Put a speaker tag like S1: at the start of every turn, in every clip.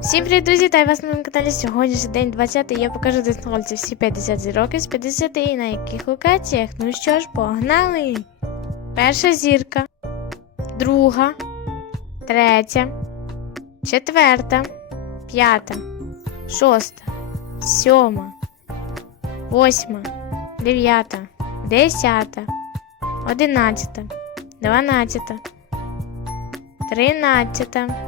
S1: Всім привіт, друзі! Вітаю вас на моєму каналі. Ж день 20 і я покажу десноголці всі 50 зірок з 50 і на яких локаціях. Ну що ж, погнали! Перша зірка, друга, третя, четверта, п'ята, шоста, сьома, восьма, дев'ята, десята, одинадцята, дванадцята, тринадцята.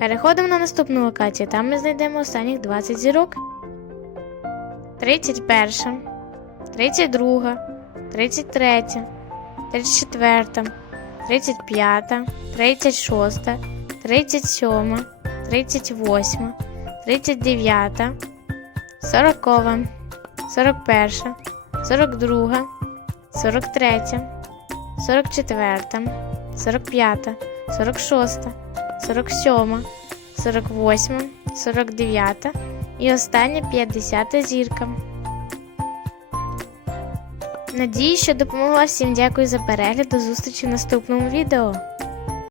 S1: Переходимо на наступну локацію. Там ми знайдемо останніх 20 зірок. 31, 32, 33, 34, 35, 36, 37, 38, 39, 40, 41, 42, 43, 44, 45, 46, 47, 48, 49 і остання 50 зірка. Надію, що допомогла всім. Дякую за перегляд. До зустрічі в наступному відео.